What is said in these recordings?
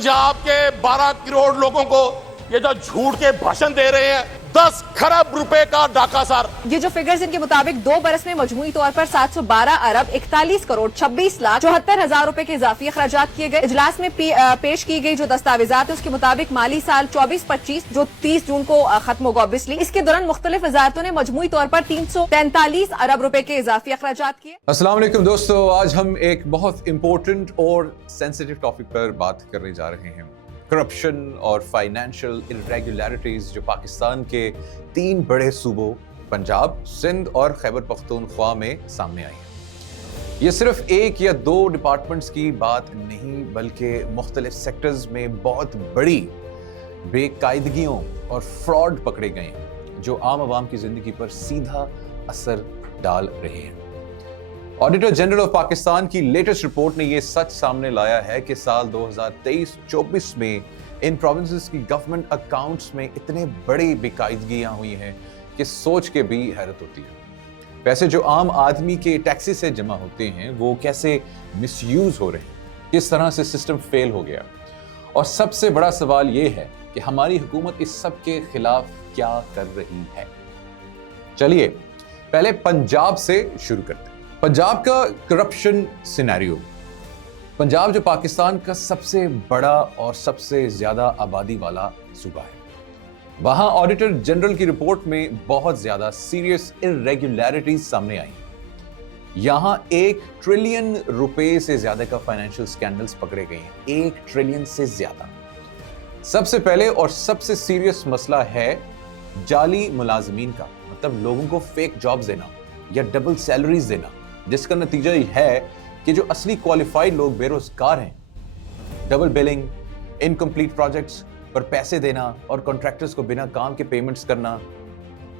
पंजाब के 12 करोड़ लोगों को ये जो झूठ के भाषण दे रहे हैं, 10 खरब रुपए का डाका सर। ये जो फिगर्स इनके मुताबिक 2 बरस में मजमूई तौर पर 712 अरब 41 करोड़ 26 लाख 74 हजार रुपए के इजाफी अखराजात किए गए। इजलास में पेश की गई जो दस्तावेजात है उसके मुताबिक माली साल 24-25 जो 30 जून को खत्म होगा ऑब्वियसली, इसके दौरान मुख्तलिफ वजारतों ने मजमूई तौर पर 343 अरब रुपए के इजाफी अखराजात किए। अस्सलाम वालेकुम दोस्तों, आज हम एक बहुत इंपॉर्टेंट और सेंसिटिव टॉपिक पर बात करने जा रहे हैं। करप्शन और फाइनेंशियल इरेगुलरिटीज जो पाकिस्तान के 3 बड़े सूबों पंजाब, सिंध और खैबर पख्तूनख्वा में सामने आई है। ये सिर्फ 1 या 2 डिपार्टमेंट्स की बात नहीं बल्कि मुख्तलिफ सेक्टर्स में बहुत बड़ी बेकायदगियों और फ्रॉड पकड़े गए हैं जो आम आवाम की जिंदगी पर सीधा असर डाल रहे हैं। ऑडिटर जनरल ऑफ पाकिस्तान की लेटेस्ट रिपोर्ट ने यह सच सामने लाया है कि साल 2023-24 में इन प्रोविंसेस की गवर्नमेंट अकाउंट्स में इतने बड़ी बेकायदगियां हुई हैं कि सोच के भी हैरत होती है। पैसे जो आम आदमी के टैक्सी से जमा होते हैं वो कैसे मिसयूज हो रहे हैं, किस तरह से सिस्टम फेल हो गया, और सबसे बड़ा सवाल ये है कि हमारी हुकूमत इस सब के खिलाफ क्या कर रही है। चलिए पहले पंजाब से शुरू करते हैं। पंजाब का करप्शन सिनेरियो। पंजाब जो पाकिस्तान का सबसे बड़ा और सबसे ज्यादा आबादी वाला सूबा है, वहां ऑडिटर जनरल की रिपोर्ट में बहुत ज्यादा सीरियस इरेगुलरिटीज सामने आई। यहां 1 ट्रिलियन रुपए से ज्यादा का फाइनेंशियल स्कैंडल्स पकड़े गए हैं। 1 ट्रिलियन से ज्यादा। सबसे पहले और सबसे सीरियस मसला है जाली मुलाजमीन का, मतलब लोगों को फेक जॉब्स देना या डबल सैलरीज देना, जिसका नतीजा ये है कि जो असली क्वालिफाइड लोग बेरोजगार हैं। डबल बिलिंग, इनकम्प्लीट प्रोजेक्ट्स पर पैसे देना और कॉन्ट्रैक्टर्स को बिना काम के पेमेंट्स करना,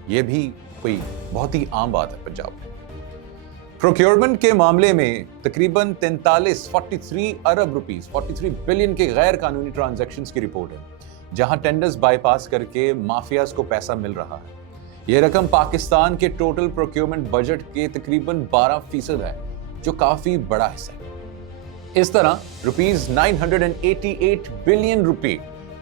यह भी कोई बहुत ही आम बात है पंजाब में। प्रोक्योरमेंट के मामले में तकरीबन 43 अरब रुपीस 43 बिलियन के गैर कानूनी ट्रांजैक्शंस की रिपोर्ट है, जहां टेंडर्स बाईपास करके माफियाज को पैसा मिल रहा है। यह रकम पाकिस्तान के टोटल प्रोक्योरमेंट बजट के तकरीबन 12% है, जो काफी बड़ा हिस्सा है। इस तरह रुपीस 988 बिलियन रुपए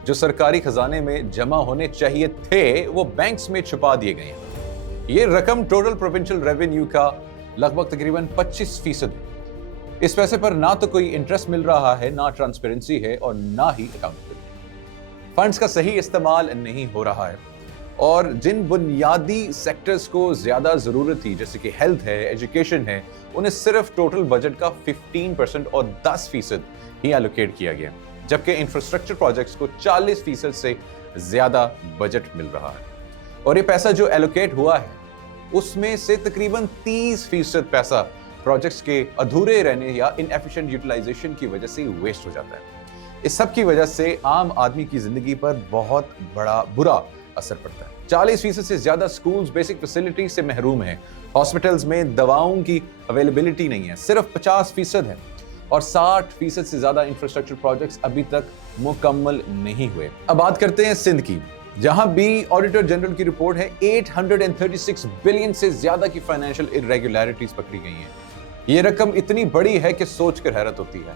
जो सरकारी खजाने में जमा होने चाहिए थे वो बैंक्स में छुपा दिए गए हैं। यह रकम टोटल प्रोविंशियल रेवेन्यू का लगभग तकरीबन 25% है। इस पैसे पर ना तो कोई इंटरेस्ट मिल रहा है, ना ट्रांसपेरेंसी है और ना ही अकाउंटेबिलिटी। फंड्स का सही इस्तेमाल नहीं हो रहा है और जिन बुनियादी सेक्टर्स को ज्यादा जरूरत थी, जैसे कि हेल्थ है, एजुकेशन है, उन्हें सिर्फ टोटल बजट का 15% और 10% ही एलोकेट किया गया, जबकि इंफ्रास्ट्रक्चर प्रोजेक्ट्स को 40% से ज्यादा बजट मिल रहा है। और ये पैसा जो एलोकेट हुआ है उसमें से तकरीबन 30% पैसा प्रोजेक्ट्स के अधूरे रहने या इनएफिशिएंट यूटिलाइजेशन की वजह से वेस्ट हो जाता है। इस सब की वजह से आम आदमी की जिंदगी पर बहुत बड़ा बुरा असर पड़ता है। 40% से ज्यादा स्कूल्स बेसिक फैसिलिटी से महरूम हैं। हॉस्पिटल्स में दवाओं की अवेलेबिलिटी नहीं है, सिर्फ 50% है, और 60% से ज्यादा इंफ्रास्ट्रक्चर प्रोजेक्ट्स अभी तक मुकम्मल नहीं हुए। अब बात करते हैं सिंध की, जहां भी ऑडिटर जनरल की रिपोर्ट है 836 बिलियन से ज्यादा की फाइनेंशियल इरेगुलरिटीज पकड़ी गई हैं। ये रकम इतनी बड़ी है कि सोचकर हैरत होती है।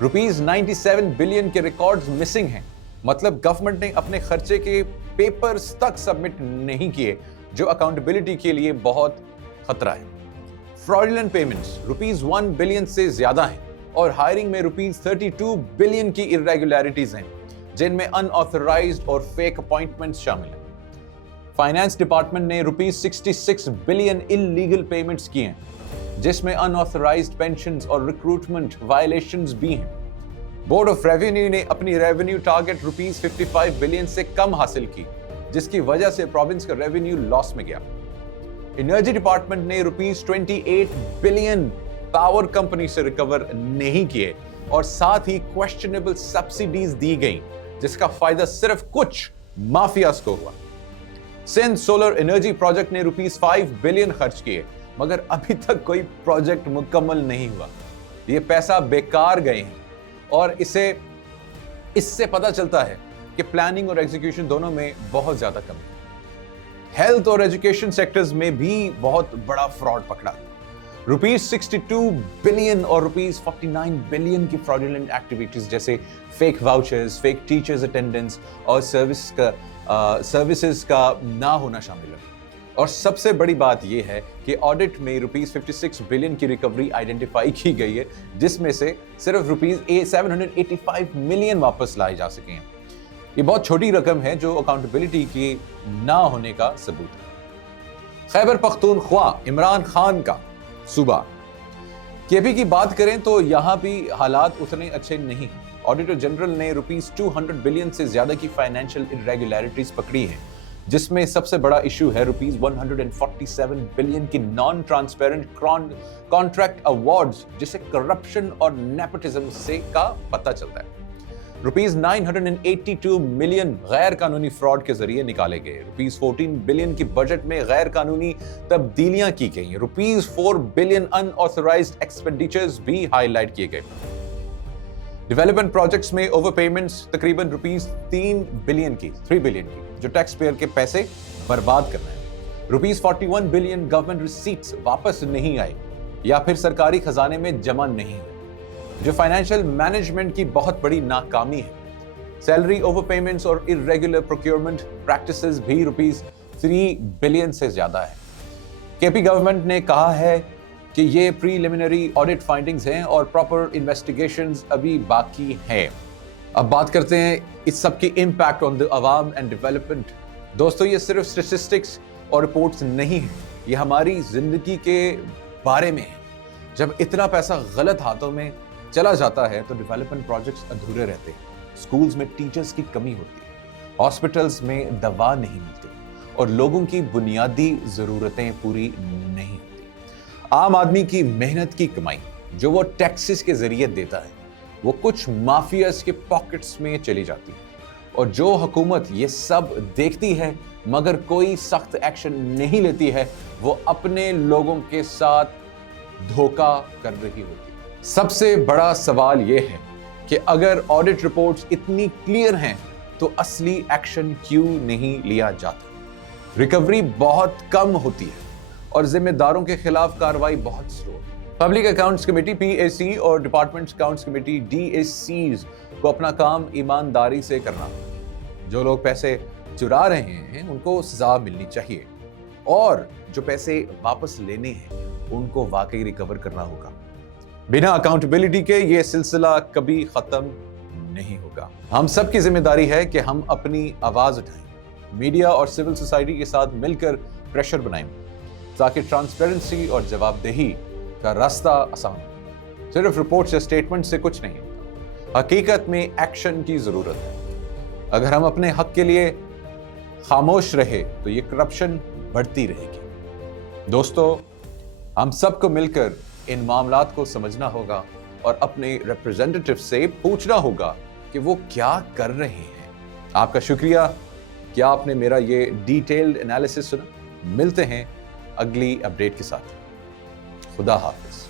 रुपीस 97 बिलियन के रिकॉर्ड्स मिसिंग हैं, मतलब गवर्नमेंट ने अपने खर्चे के पेपर्स तक सबमिट नहीं किए, जो अकाउंटेबिलिटी के लिए बहुत खतरा है। फ्रॉडुलेंट पेमेंट्स रुपीस 1 बिलियन से ज्यादा हैं और हायरिंग में रुपीस 32 बिलियन की इरेगुलरिटीज हैं, जिनमें अनऑथराइज्ड और फेक अपॉइंटमेंट्स शामिल हैं। फाइनेंस डिपार्टमेंट ने रुपीस 66 बिलियन इलीगल पेमेंट्स किए हैं, जिसमें अनऑथराइज्ड पेंशन्स और रिक्रूटमेंट वायलेशंस भी हैं। बोर्ड ऑफ रेवेन्यू ने अपनी रेवेन्यू टारगेट रुपीस 55 बिलियन से कम हासिल की, जिसकी वजह से प्रोविंस का रेवेन्यू लॉस में गया। एनर्जी डिपार्टमेंट ने रुपीस 28 बिलियन पावर कंपनी से रिकवर नहीं किए और साथ ही क्वेश्चनेबल सब्सिडीज दी गई, जिसका फायदा सिर्फ कुछ माफियाज को हुआ। सिंध सोलर एनर्जी प्रोजेक्ट ने रुपीस 5 बिलियन खर्च किए, मगर अभी तक कोई प्रोजेक्ट मुकम्मल नहीं हुआ। ये पैसा बेकार गए हैं और इससे पता चलता है कि प्लानिंग और एग्जीक्यूशन दोनों में बहुत ज्यादा कमी है। हेल्थ और एजुकेशन सेक्टर्स में भी बहुत बड़ा फ्रॉड पकड़ा। रुपीज 62 बिलियन और रुपीज 49 बिलियन की फ्रॉडुलेंट एक्टिविटीज जैसे fake vouchers, fake teachers attendance और सर्विसेज का ना होना शामिल है। और सबसे बड़ी बात यह है कि ऑडिट में रुपीज 56 बिलियन की रिकवरी आइडेंटिफाई की गई है, जिसमें से सिर्फ रुपीज 785 मिलियन वापस लाए जा सके हैं। ये बहुत छोटी रकम है जो अकाउंटेबिलिटी की ना होने का सबूत है। खैबर पख्तूनख्वा इमरान खान का सूबा केपी की बात करें तो यहां भी हालात उतने अच्छे नहीं हैं। ऑडिटर जनरल ने रुपीज 200 बिलियन से ज्यादा की फाइनेंशियल इरेगुलरिटीज पकड़ी हैं, जिसमें सबसे बड़ा इशू है रुपीज 147 बिलियन की नॉन ट्रांसपेरेंट कॉन्ट्रैक्ट अवार्ड्स, जिसे करप्शन और नेपोटिज्म से का पता चलता है। रुपीज 982 मिलियन गैर कानूनी फ्रॉड के जरिए निकाले गए। रुपीज 14 बिलियन की बजट में गैर कानूनी तब्दीलियां की गई। रुपीज 4 बिलियन अनऑथराइज्ड एक्सपेंडिचर्स भी हाईलाइट किए गए। डेवलपमेंट प्रोजेक्ट्स में ओवर पेमेंट्स तकरीबन रुपीज 3 बिलियन की जो टैक्स पेयर के पैसे बर्बाद करना है। रुपीज 41 बिलियन गवर्नमेंट रिसीट्स वापस नहीं आए या फिर सरकारी खजाने में जमा नहीं हुए, जो फाइनेंशियल मैनेजमेंट की बहुत बड़ी नाकामी है। सैलरी ओवर पेमेंट्स और इरेगुलर प्रोक्योरमेंट प्रैक्टिसेस भी रुपीज 3 बिलियन से ज्यादा है। केपी गवर्नमेंट ने कहा है कि ये प्रीलिमिनरी ऑडिट फाइंडिंग्स हैं और प्रॉपर इन्वेस्टिगेशंस अभी बाकी हैं। अब बात करते हैं इस सब की impact on the Awam and development. दोस्तों, ये सिर्फ स्टैटिस्टिक्स और रिपोर्ट्स नहीं है, ये हमारी जिंदगी के बारे में है। जब इतना पैसा गलत हाथों में चला जाता है तो डेवलपमेंट प्रोजेक्ट्स अधूरे रहते हैं, स्कूल्स में टीचर्स की कमी होती है, हॉस्पिटल्स में दवा नहीं मिलती और लोगों की बुनियादी जरूरतें पूरी नहीं होती। आम आदमी की मेहनत की कमाई जो वो टैक्सेस के जरिए देता है, वो कुछ माफियाज के पॉकेट्स में चली जाती है। और जो हुकूमत ये सब देखती है मगर कोई सख्त एक्शन नहीं लेती है, वो अपने लोगों के साथ धोखा कर रही होती है। सबसे बड़ा सवाल यह है कि अगर ऑडिट रिपोर्ट्स इतनी क्लियर हैं तो असली एक्शन क्यों नहीं लिया जाता। रिकवरी बहुत कम होती है और जिम्मेदारों के खिलाफ कार्रवाई बहुत स्लो है। पब्लिक अकाउंट्स कमेटी PAC और डिपार्टमेंट अकाउंट्स कमेटी DACs को अपना काम ईमानदारी से करना। जो लोग पैसे चुरा रहे हैं उनको सजा मिलनी चाहिए और जो पैसे वापस लेने हैं उनको वाकई रिकवर करना होगा। बिना अकाउंटेबिलिटी के ये सिलसिला कभी खत्म नहीं होगा। हम सब की जिम्मेदारी है कि हम अपनी आवाज उठाएं, मीडिया और सिविल सोसाइटी के साथ मिलकर प्रेशर बनाएं ताकि ट्रांसपेरेंसी और जवाबदेही का रास्ता आसान हो। सिर्फ रिपोर्ट या स्टेटमेंट से कुछ नहीं होता, हकीकत में एक्शन की जरूरत है। अगर हम अपने हक के लिए खामोश रहे तो ये करप्शन बढ़ती रहेगी। दोस्तों, हम सबको मिलकर इन मामलात को समझना होगा और अपने रिप्रेजेंटेटिव से पूछना होगा कि वो क्या कर रहे हैं। आपका शुक्रिया कि आपने मेरा ये डिटेल्ड एनालिसिस सुना। मिलते हैं अगली अपडेट के साथ। खुदा हाफिज।